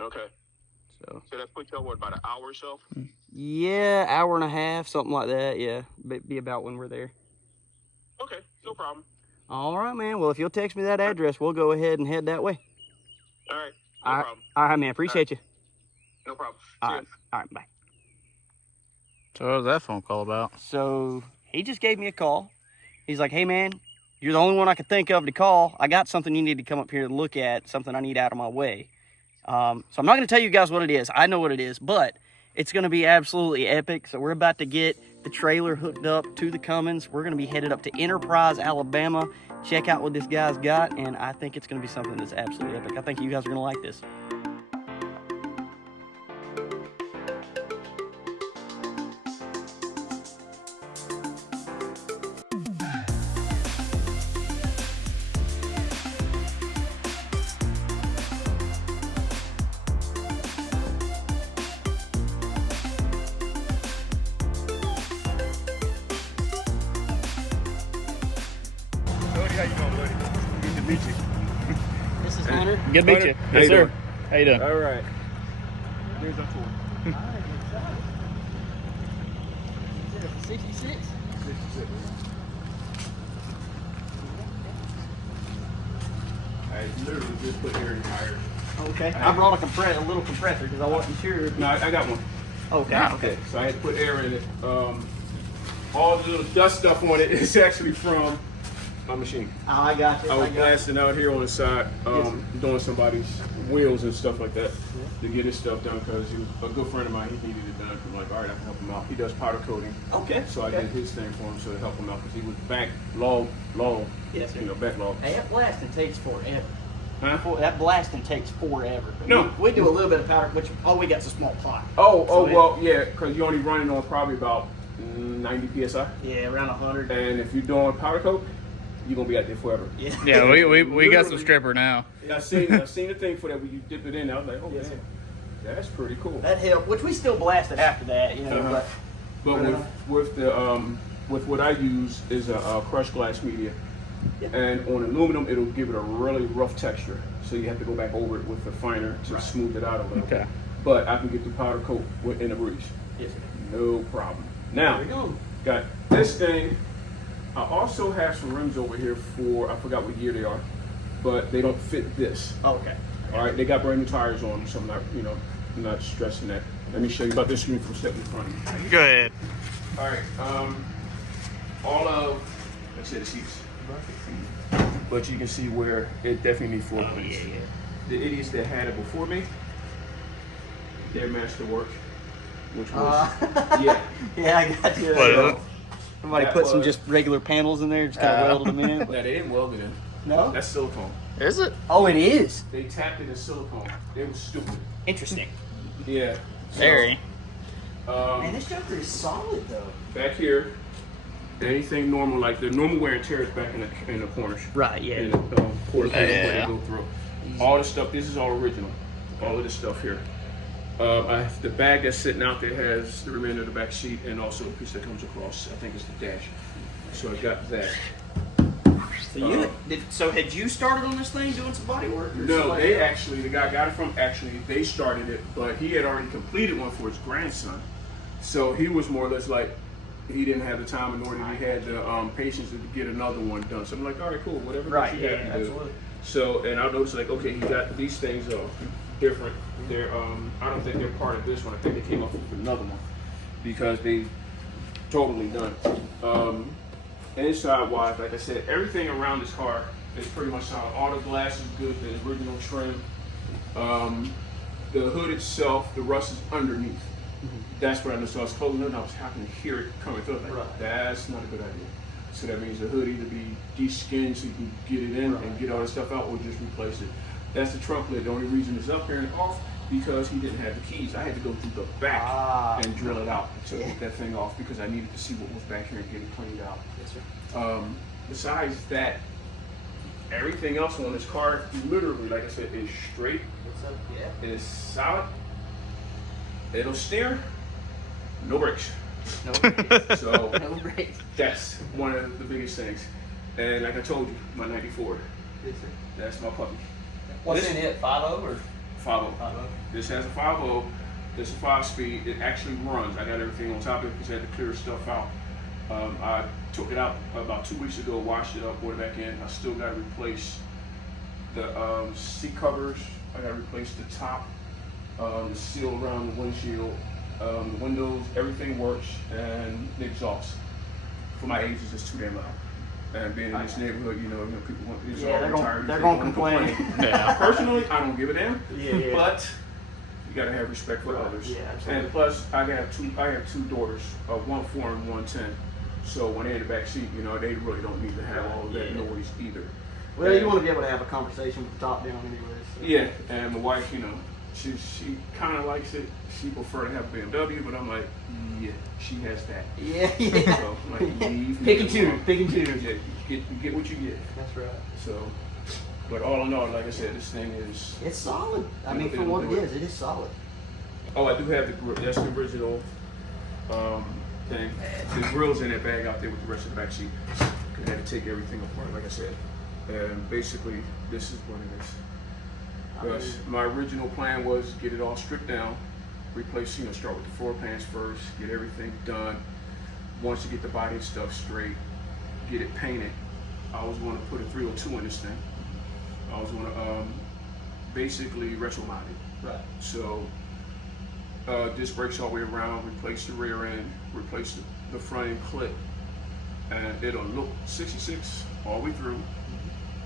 Okay. So that puts you what, about an hour or so? Yeah, hour and a half, something like that. Yeah, be about when we're there. Okay, no problem. All right, man. Well, if you'll text me that address, we'll go ahead and head that way. All right, no problem. All right, man. Appreciate you. No problem. All right, bye. So what was that phone call about? So he just gave me a call. He's like, hey, man, you're the only one I could think of to call. I got something you need to come up here and look at, something I need out of my way. So I'm not going to tell you guys what it is. I know what it is, but it's going to be absolutely epic. So we're about to get the trailer hooked up to the Cummins. We're going to be headed up to Enterprise, Alabama. Check out what this guy's got, and I think it's going to be something that's absolutely epic. I think you guys are going to like this. How you doing, buddy? Good to meet you. This is Hunter. Good to meet you. Yes, sir. How you doing? All right. Here's our tour. 66? 66. I literally just put air in my air. Okay. I brought a little compressor because I wasn't sure. No, I got one. Okay. Okay. So I had to put air in it. All the little dust stuff on it is actually from my machine. Oh, I got you. I was blasting out here on the side, doing somebody's wheels and stuff like that to get his stuff done because a good friend of mine, he needed it done. I'm like, all right, I can help him out. He does powder coating. Okay. So I did his thing for him so to help him out because he was backlog. Yes, sir. Backlog. Hey, that blasting takes forever. Huh? That blasting takes forever. No. We do a little bit of powder, which all we got's a small pot. Well, yeah, because you're only running on probably about 90 psi. Yeah, around 100. And if you're doing powder coat, you're gonna be out there forever. Yeah. Yeah, we got some stripper now. I seen the thing for that when you dip it in. I was like, oh Yes, man, sir. that's pretty cool. That helped, which we still blasted after that, you know. But with what I use is a crushed glass media, and on aluminum it'll give it a really rough texture. So you have to go back over it with the finer to smooth it out a little. Okay. But I can get the powder coat in a breeze. Yes, sir. No problem. Now, There we go. got this thing. I also have some rims over here for, I forgot what year they are, but they don't fit this. Okay. All right, they got brand new tires on them, so I'm not, I'm not stressing that. Let me show you about this screen from stepping in front of you. Go ahead. All right, all of, let's say the seats. But you can see where it definitely needs floor plans. Yeah. The idiots that had it before me, their masterwork, which was, yeah. Yeah, I got you. What is it? Somebody That put some was- just regular panels in there, just kind of welded them in. No, they didn't weld it in. No? That's silicone. Is it? Oh, it is. They tapped it in silicone. It was stupid. Interesting. Yeah. So, Very. Man, this Joker is solid, though. back here, anything normal, like the normal wear and tear is back in the corners. Right, yeah. In the quarter panels where Yeah. they go through. All the stuff, this is all original. All of this stuff here. The bag that's sitting out there has the remainder of the back seat and also the piece that comes across. I think it's the dash. So I got that. So had you started on this thing doing some body work? Or No, somebody they else? actually, the guy got it from, they started it, but he had already completed one for his grandson. So he was more or less like, he didn't have the time, nor did he had the patience to get another one done. So I'm like, all right, cool, whatever Right, you yeah, have to do. absolutely. So, and I noticed like, okay, he got these things different. They're, I don't think they're part of this one. I think they came up with another one because they totally done. Inside wise, like I said, everything around this car is pretty much solid. All the glass is good, the original trim. The hood itself, the rust is underneath. That's what I noticed. So I was closing it and I was having to hear it coming through. Like, Right. that's not a good idea. So that means the hood either be de-skinned so you can get it in and get all the stuff out, or just replace it. That's the trunk lid. The only reason it's up here and off because he didn't have the keys. I had to go through the back and drill it out to get that thing off because I needed to see what was back here and get it cleaned out. Yes, sir. Besides that, everything else on this car, literally, like I said, is straight. What's up? Yeah. It is solid. It'll steer. No brakes. No brakes. So No brakes. that's one of the biggest things. And like I told you, my 94, Yes, sir. that's my puppy. What's This- in it? 5.0 or? 5.0. 5.0. This has a 5.0. It's a 5-speed. It actually runs. I got everything on top of it because I had to clear stuff out. I took it out about 2 weeks ago, washed it up, brought it back in. I still got to replace the seat covers. I got to replace the top, the seal around the windshield, the windows. Everything works, and the exhaust. For my age, is just too damn loud. And being in this neighborhood, you know people want these all retired. They're gonna complain. Yeah. Personally, I don't give a damn. Yeah. But you gotta have respect for others. Yeah, absolutely. And plus, I have two daughters, one 4 and one 10. So when they're in the back seat, you know, they really don't need to have all of that noise either. Well, you want to be able to have a conversation with the top down anyway. So. Yeah, and my wife, you know, she kind of likes it. She prefer to have a BMW, but I'm like, yeah, she has that. Yeah. So I'm like, leave Pick and choose. Yeah, you get what you get. That's right. So, but all in all, like I said, this thing is. It's solid. I mean, for what it is solid. Oh, I do have the grill. That's the original thing. The grill's in that bag out there with the rest of the back seat. I had to take everything apart, like I said. And basically, this is what it is. Because my original plan was get it all stripped down, replace, start with the floor pans first, get everything done. Once you get the body and stuff straight, get it painted. I was going to put a 302 in this thing. I was going to basically retro mod it. Right. So disc brakes all the way around, replace the rear end, replace the front end clip, and it'll look 66 all the way through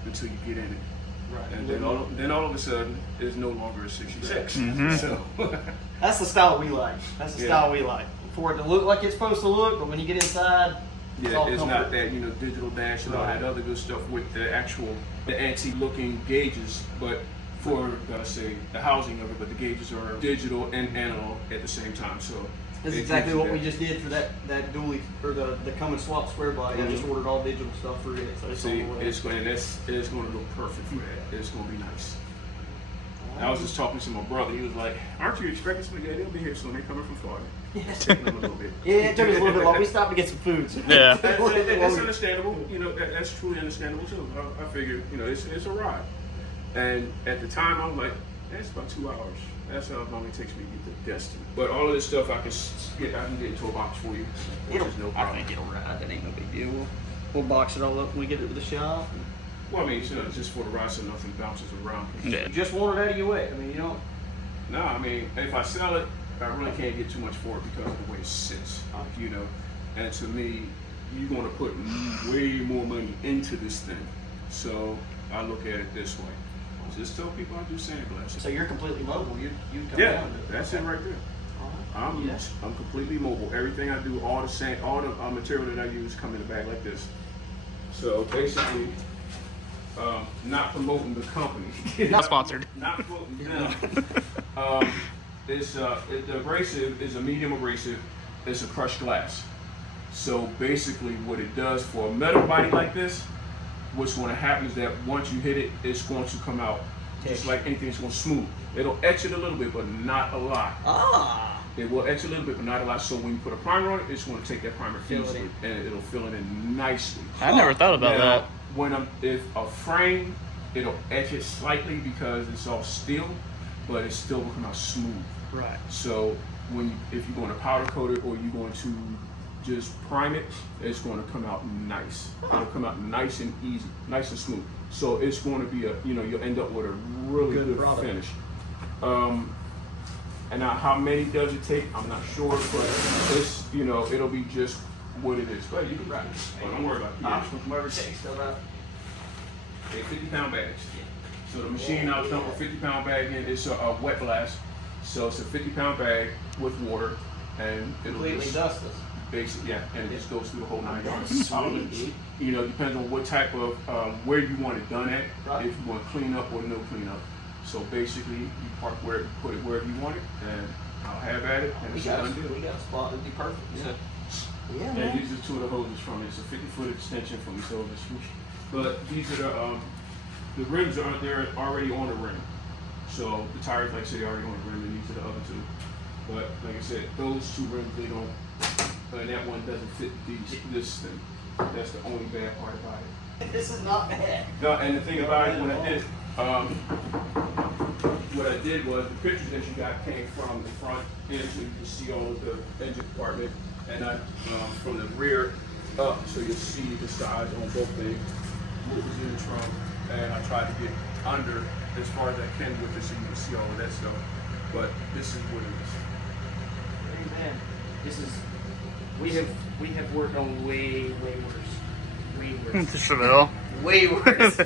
until you get in it. Right. And then all of a sudden, it's no longer a 66. Mm-hmm. So that's the style we like. That's the style we like. For it to look like it's supposed to look, but when you get inside, it's not that digital dash and all that other good stuff with the antique looking gauges, but for say the housing of it, but the gauges are digital and analog at the same time. So that's exactly what we just did for that dually or the come and swap square body. I just ordered all digital stuff for it. So it's on the way. It's going to look perfect for that. It's going to be nice. I was just talking to my brother. He was like, "Aren't you expecting somebody? Yeah, they'll be here soon. They're coming from Florida." Yes. Taking them a little bit. Yeah, it took us a little bit long. We stopped to get some food. So Yeah. That's understandable. That's truly understandable too. I figured, it's a ride. And at the time, I was like, it's about 2 hours. That's how long it takes me to get to Destin. But all of this stuff I can get into a box for you. There's no I problem. think it'll ride. That ain't no big deal. We'll box it all up when we get it to the shop. Well, I mean, just for the ride so nothing bounces around. Yeah. You just want it out of your way. I mean, you don't. No, I mean, if I sell it, I really can't get too much for it because of the way it sits, And to me, you're going to put way more money into this thing. So I look at it this way. Just tell people I do sandblasting. So you're completely mobile. You come Yeah, down. that's it right there. I'm completely mobile. Everything I do, all the material that I use come in a bag like this. So basically, not promoting the company. Not sponsored. Not promoting them. The abrasive is a medium abrasive. It's a crushed glass. So basically, what it does for a metal body like this, what's going to happen is that once you hit it, it's going to come out just like anything. It's going to smooth. It'll etch it a little bit, but not a lot. It will etch a little bit, but not a lot. So when you put a primer on it, it's going to take that primer easily, and it'll fill it in nicely. I never thought about that. If a frame, it'll etch it slightly because it's all steel, but it still will come out smooth. Right. So if you're going to powder coat it or you're going to just prime it, it's going to come out nice. It'll come out nice and easy, nice and smooth. So it's going to be you'll end up with a really good finish. And now how many does it take? I'm not sure, but it's, it'll be just what it is. But you can grab it. Well, don't worry about it. Whatever it takes. They're 50-pound bags. So the machine I'll dump a 50-pound bag in. It's a wet blast. So it's a 50-pound bag with water, and it'll completely dustless. Basic, yeah, and it just goes through the whole 9 yards. Depends on what type of where you want it done at. Right. If you want clean up or no clean up. So basically, you put it wherever you want it, and I'll have at it, and it's done deal. We got a spot that'd be perfect. Yeah. And these are two of the hoses from it. It's a 50-foot extension from this over. But these are the rims they're already on the rim. So the tires, like I said, are already on the rim, and these are the other two. But like I said, those two rims they don't. And that one doesn't fit this thing. That's the only bad part about it. This is not bad. No, and the thing about it, when I did, what I did was the pictures that you got came from the front end, so you can see all of the engine compartment, and I from the rear up, so you'll see the size on both things, what was in the trunk, and I tried to get under as far as I can with it, so you can see all of that stuff. But this is what it is. Amen. This is we have worked on way worse. Way worse. Chevelle. Way worse.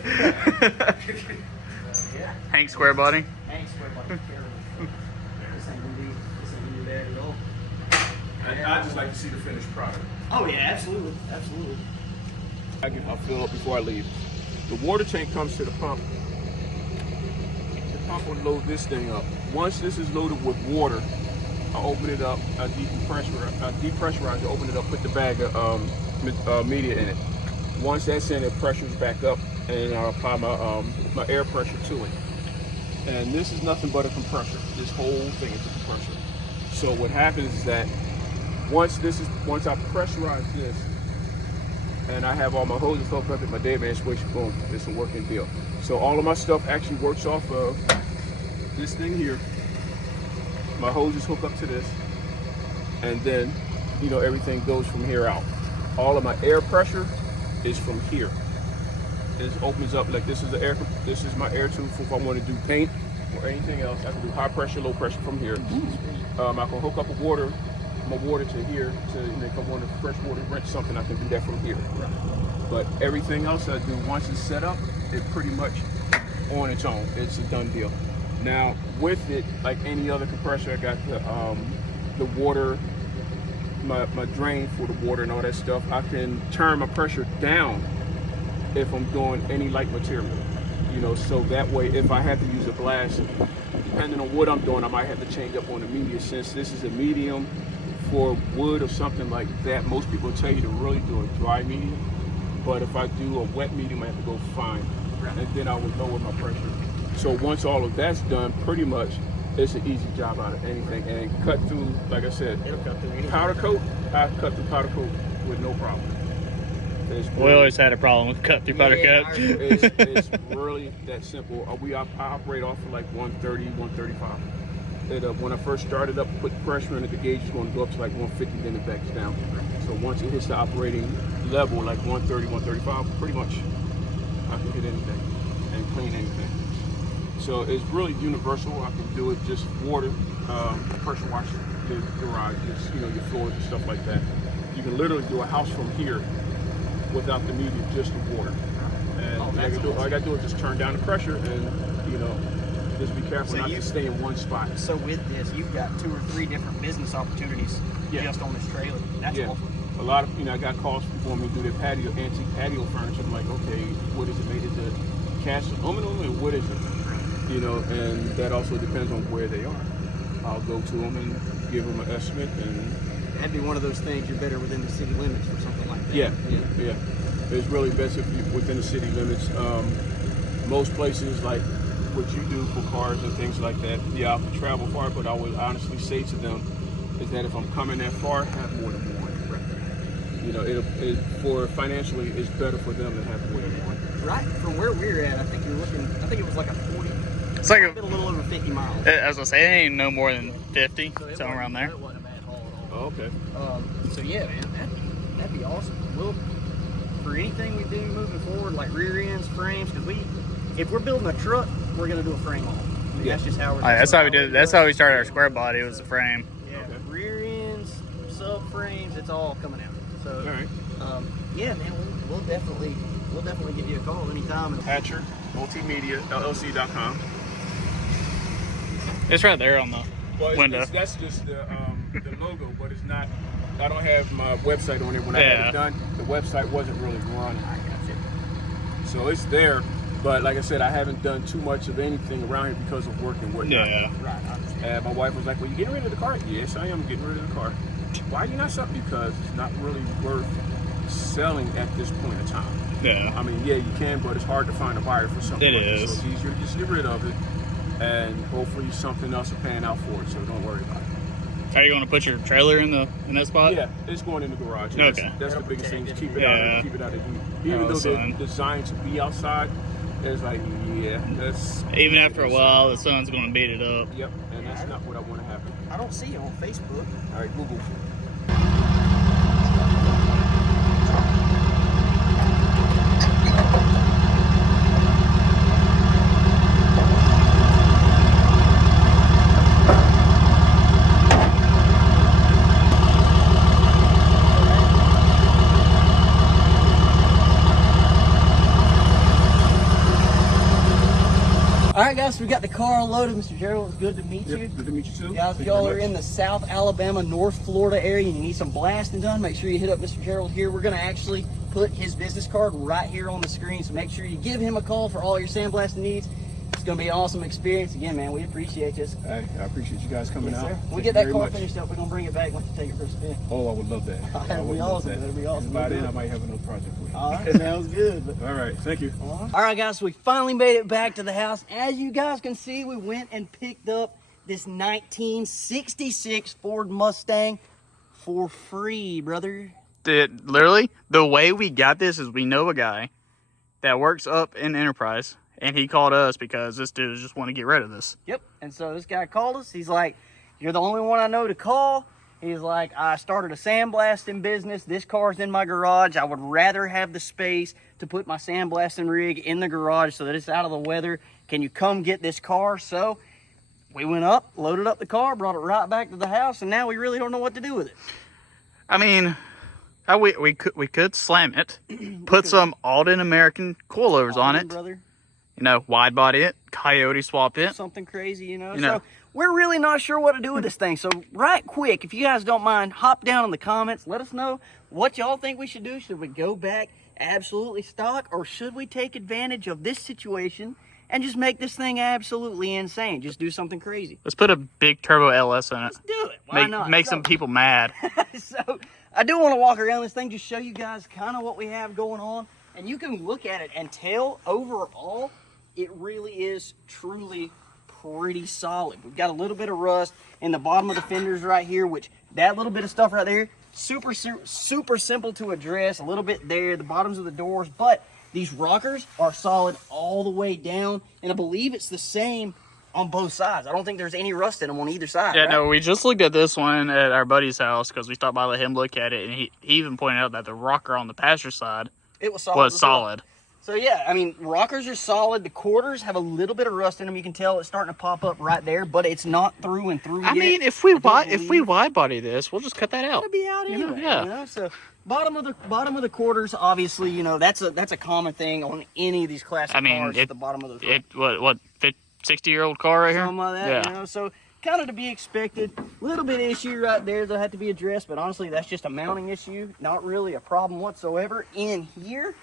Yeah. Hank Square Body. Thanks for terrible. This ain't gonna be bad at all. And I just like to see the finished product. Oh yeah, absolutely. Absolutely. I'll fill up before I leave. The water tank comes to the pump. The pump will load this thing up. Once this is loaded with water, I open it up, I depressurize it, open it up, put the bag of media in it. Once that's in, it pressures back up, and I apply my air pressure to it. And this is nothing but a compressor. This whole thing is a compressor. So what happens is that once I pressurize this, and I have all my hoses hooked up at my deadman switch, boom, it's a working deal. So all of my stuff actually works off of this thing here. My hoses hook up to this, and then, you know, everything goes from here out. All of my air pressure is from here. It opens up like this is my air tube for if I want to do paint or anything else. I can do high pressure, low pressure from here. I can hook up my water to here to, you know, if I want to fresh water rinse something, I can do that from here. But everything else I do, once it's set up, it's pretty much on its own. It's a done deal. Now with it, like any other compressor, I got the water, my drain for the water and all that stuff. I can turn my pressure down if I'm doing any light material, you know, so that way if I have to use a blast, depending on what I'm doing, I might have to change up on the media. Since this is a medium for wood or something like that, most people tell you to really do a dry medium, but if I do a wet medium, I have to go fine, and then I would lower my pressure. So once all of that's done, pretty much it's an easy job out of anything, and cut through, like I said, powder coat, I cut through powder coat with no problem. We always had a problem with cut through powder coat. It's really that simple. I operate off of like 130, 135. When I first started up, put pressure in it, the gauge is going to go up to like 150, then it backs down. So once it hits the operating level, like 130, 135, pretty much I can hit anything and clean anything. So it's really universal. I can do it just water, pressure wash the garage, just, you know, your floors and stuff like that. You can literally do a house from here without the media, just the water. And all I got to do is just turn down the pressure and, you know, just be careful not to stay in one spot. So with this, you've got 2 or 3 different business opportunities just on this trailer. That's awesome. A lot of, you know, I got calls from people want me to do their patio, antique patio furniture. I'm like, okay, what is it made? Is it cast aluminum and what is it? You know, and that also depends on where they are. I'll go to them and give them an estimate, and that'd be one of those things you're better within the city limits for something like that. Yeah. It's really best if you're within the city limits. Most places, like what you do for cars and things like that, I can travel far, but I would honestly say to them is that if I'm coming that far, have more than one. You know, for financially, it's better for them to have more than one. Right, from where we're at, I think you're looking, I think it was like a 40, it's like a little over 50 miles. I was gonna say, it ain't no more than 50, somewhere around there. That wasn't a bad haul at all. Oh, okay. So yeah, man, that'd be awesome. We'll, for anything we do moving forward, like rear ends, frames, because if we're building a truck, we're gonna do a frame off. I mean, that's just how we're. That's how we did. That's how we started our square body. It was the frame. Yeah, rear ends, sub frames, it's all coming out. So, all right. Yeah, man, we'll definitely give you a call anytime. Hatcher Multimedia LLC.com. It's right there on the window. That's just the logo, but it's not. I don't have my website on it. When I had it done, the website wasn't really running. I got you. So it's there, but like I said, I haven't done too much of anything around here because of work and whatnot. Yeah. Right, I understand. And my wife was like, "Well, you getting rid of the car?" Yes, I am getting rid of the car. Why are you not selling? Because it's not really worth selling at this point in time. Yeah. I mean, yeah, you can, but it's hard to find a buyer for something. It like is. This. So it's easier to just get rid of it, and hopefully something else will pan out for it. So don't worry about it. Are you going to put your trailer in that spot? Yeah, it's going in the garage. Okay. That's the biggest thing. Keep it Yeah. out. Keep it out of heat. Even though they're designed to be outside, It's like, yeah, that's... Even after a while, the sun's going to beat it up. Yep, and that's not what I want to happen. I don't see you on Facebook. All right, Google. All right, guys, so we got the car loaded. Mr. Gerald, it's good to meet you. Good to meet you too. Guys, if y'all are in the South Alabama, North Florida area and you need some blasting done, make sure you hit up Mr. Gerald here. We're going to actually put his business card right here on the screen, so make sure you give him a call for all your sandblasting needs. It's going to be an awesome experience. Again, man, we appreciate you. I appreciate you guys coming out. When we get that car finished up, we're going to bring it back once you take it for a spin. Oh, I would love that. That'd be awesome. That'd be awesome. And by then, I might have another project for you. All right, sounds good. All right, thank you. All right, guys, so we finally made it back to the house. As you guys can see, we went and picked up this 1966 Ford Mustang for free, brother. Dude, literally, the way we got this is we know a guy that works up in Enterprise, and he called us because this dude just want to get rid of this. Yep, and so this guy called us. He's like, you're the only one I know to call. He's like, I started a sandblasting business. This car's in my garage. I would rather have the space to put my sandblasting rig in the garage so that it's out of the weather. Can you come get this car? So we went up, loaded up the car, brought it right back to the house, and now we really don't know what to do with it. I mean, we could slam it, put some Alden American coilovers on it, brother. You know, wide body it, Coyote swapped it. Something crazy, you know. You know. So we're really not sure what to do with this thing. So right quick, if you guys don't mind, hop down in the comments. Let us know what y'all think we should do. Should we go back absolutely stock, or should we take advantage of this situation and just make this thing absolutely insane? Just do something crazy. Let's put a big turbo LS in it. Let's do it. Why not? Make some people mad. So I do want to walk around this thing, just show you guys kind of what we have going on. And you can look at it and tell overall, it really is truly pretty solid. We've got a little bit of rust in the bottom of the fenders right here, which that little bit of stuff right there, super simple to address. A little bit there, the bottoms of the doors, but these rockers are solid all the way down, and I believe it's the same on both sides. I don't think there's any rust in them on either side. Yeah, right? no, we just looked at this one at our buddy's house because we stopped by to let him look at it, and he even pointed out that the rocker on the passenger side it was solid. solid. So yeah, I mean, rockers are solid. The quarters have a little bit of rust in them. You can tell it's starting to pop up right there, but it's not through and through yet. I mean, if we wide body this, we'll just cut that out. It'll be out anyway. Yeah. You know? So bottom of the quarters, obviously, you know, that's a common thing on any of these classic cars. At the bottom of the what 60-year-old car right here? Something like that. Yeah. You know, so kind of to be expected. Little bit of issue right there that'll have to be addressed, but honestly, that's just a mounting issue. Not really a problem whatsoever. In here,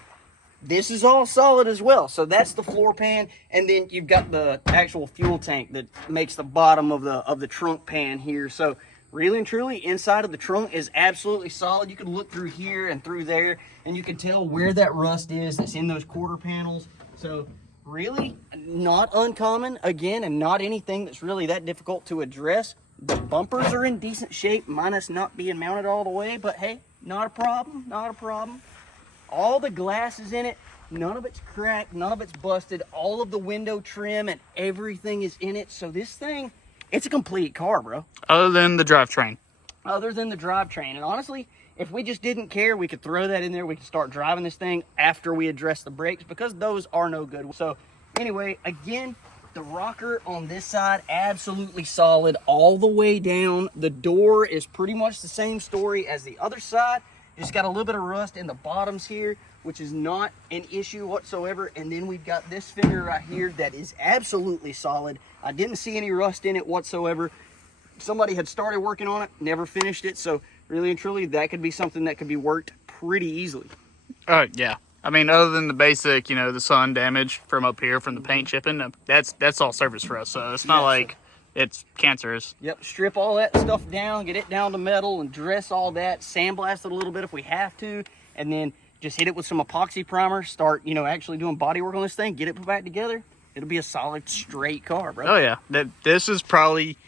this is all solid as well. So that's the floor pan, and then you've got the actual fuel tank that makes the bottom of the trunk pan here. So really and truly, inside of the trunk is absolutely solid. You can look through here and through there, and you can tell where that rust is that's in those quarter panels. So really not uncommon, again, and not anything that's really that difficult to address. The bumpers are in decent shape, minus not being mounted all the way, but hey, not a problem, not a problem. All the glass is in it, none of it's cracked, none of it's busted. All of the window trim and everything is in it. So this thing, it's a complete car, bro. Other than the drivetrain. Other than the drivetrain. And honestly, if we just didn't care, we could throw that in there. We could start driving this thing after we address the brakes, because those are no good. So anyway, again, the rocker on this side, absolutely solid all the way down. The door is pretty much the same story as the other side. Just got a little bit of rust in the bottoms here, which is not an issue whatsoever. And then we've got this fender right here that is absolutely solid. I didn't see any rust in it whatsoever. Somebody had started working on it, never finished it. So really and truly, that could be something that could be worked pretty easily. Yeah. I mean, other than the basic, you know, the sun damage from up here from the paint chipping, that's all surface for us. So it's not like it's cancerous. Yep, strip all that stuff down, get it down to metal, and dress all that, sandblast it a little bit if we have to, and then just hit it with some epoxy primer, start, you know, actually doing body work on this thing, get it put back together. It'll be a solid, straight car, bro. Oh, yeah. This is probably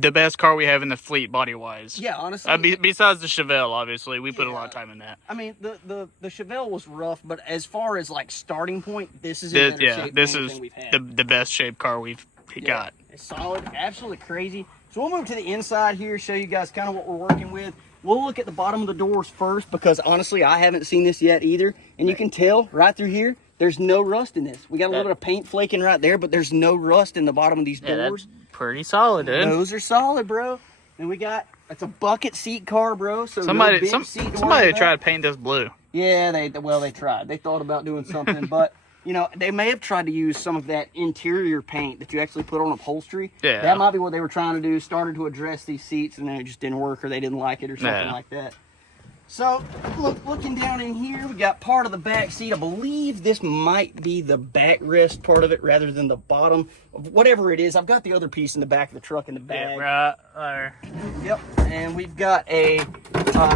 the best car we have in the fleet body wise. Yeah, honestly. Besides the Chevelle, obviously, we put a lot of time in that. I mean, the Chevelle was rough, but as far as like starting point, this is in better shape this than is anything we've had. the best shaped car we've got. It's solid, absolutely crazy. So we'll move to the inside here, show you guys kind of what we're working with. We'll look at the bottom of the doors first because honestly, I haven't seen this yet either. And you can tell right through here, there's no rust in this. We got a little bit of paint flaking right there, but there's no rust in the bottom of these doors. That's pretty solid, dude. Those are solid, bro. And we got, it's a bucket seat car, bro. So somebody somebody tried to paint this blue. Yeah, they tried. They thought about doing something, but you know, they may have tried to use some of that interior paint that you actually put on upholstery. Yeah. That might be what they were trying to do, started to address these seats, and then it just didn't work, or they didn't like it, or something like that. So, looking down in here, we got part of the back seat. I believe this might be the backrest part of it rather than the bottom. Whatever it is, I've got the other piece in the back of the truck in the bag. Yeah, right there. Yep, and we've got a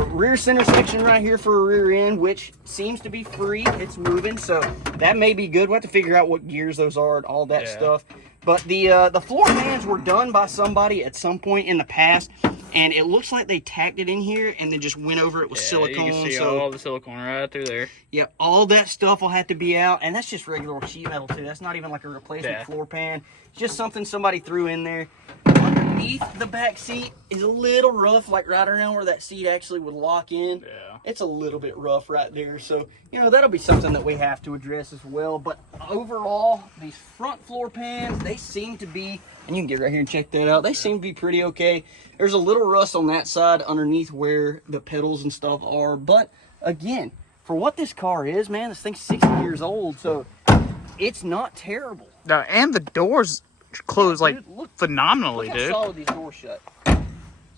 rear center section right here for a rear end, which seems to be free. It's moving, so that may be good. We'll have to figure out what gears those are and all that stuff. But the floor pans were done by somebody at some point in the past, and it looks like they tacked it in here and then just went over it with silicone. You can see all the silicone right through there. Yeah, all that stuff will have to be out, and that's just regular sheet metal too. That's not even like a replacement floor pan. It's just something somebody threw in there. Underneath the back seat is a little rough, like right around where that seat actually would lock in. Yeah. It's a little bit rough right there, so you know that'll be something that we have to address as well. But overall, these front floor pans, they seem to be, and you can get right here and check that out, they seem to be pretty okay. There's a little rust on that side underneath where the pedals and stuff are, but again, for what this car is, man, this thing's 60 years old, so it's not terrible. No, and the doors close look phenomenally, look how dude. solid these doors shut.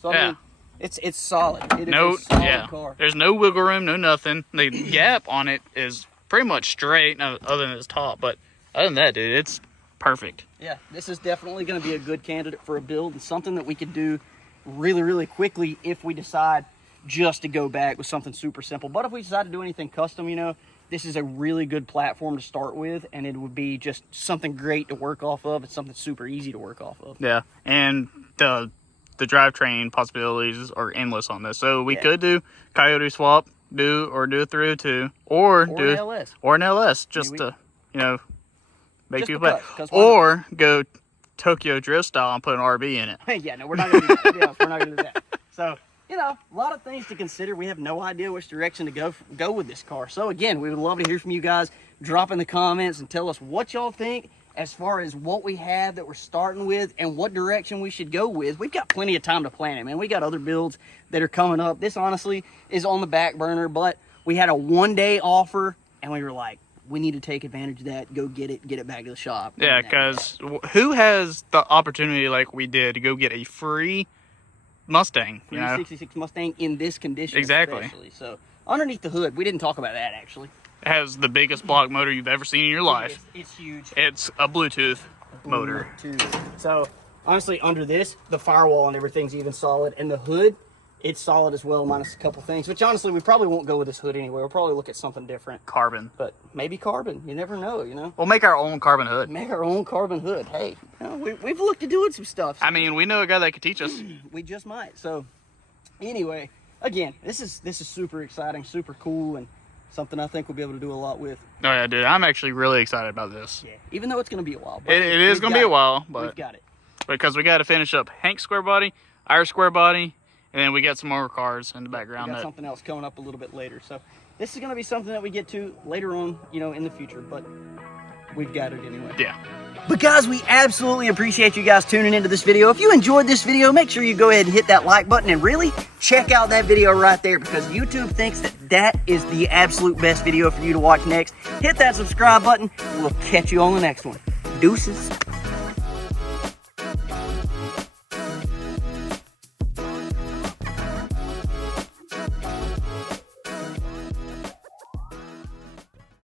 So I mean, it's solid. It is a solid car. There's no wiggle room, no nothing. The gap on it is pretty much straight, other than its top. But other than that, dude, it's perfect. Yeah, this is definitely going to be a good candidate for a build and something that we could do really, really quickly if we decide just to go back with something super simple. But if we decide to do anything custom, you know, this is a really good platform to start with, and it would be just something great to work off of. It's something super easy to work off of. Yeah, and the drivetrain possibilities are endless on this. So we could do Coyote swap, do a 302, or do an LS. Or an LS, just to, you know, make people because, or go Tokyo Drift style and put an RB in it. Yeah, no, we're not going to do that. Yeah, we're not going to do that. So, you know, a lot of things to consider. We have no idea which direction to go with this car. So again, we would love to hear from you guys. Drop in the comments and tell us what y'all think as far as what we have that we're starting with and what direction we should go with. We've got plenty of time to plan it, man. We got other builds that are coming up. This honestly is on the back burner, but we had a one-day offer and we were like, we need to take advantage of that, go get it back to the shop. Yeah, because who has the opportunity like we did to go get a free Mustang, you know? 66 Mustang in this condition. Exactly. Especially. So underneath the hood, we didn't talk about that actually. It has the biggest block motor you've ever seen in your life. It's huge. It's a Bluetooth motor. So honestly, under this, the firewall and everything's even solid, and the hood, it's solid as well, minus a couple things. Which honestly, we probably won't go with this hood anyway. We'll probably look at something different. Carbon. But maybe carbon. You never know. You know. We'll make our own carbon hood. Make our own carbon hood. Hey, you know, we've looked at doing some stuff. So I mean, we know a guy that could teach us. We just might. So anyway, again, this is super exciting, super cool, and something I think we'll be able to do a lot with. Oh yeah, dude, I'm actually really excited about this. Yeah. Even though it's going to be a while. But it is going to be a while, but we've got it. Because we got to finish up Hank's square body, our square body, and then we got some more cars in the background. We got something else coming up a little bit later. So this is going to be something that we get to later on, you know, in the future, but we've got it anyway. Yeah. But guys, we absolutely appreciate you guys tuning into this video. If you enjoyed this video, make sure you go ahead and hit that like button and really check out that video right there, because YouTube thinks that is the absolute best video for you to watch next. Hit that subscribe button. We'll catch you on the next one. Deuces.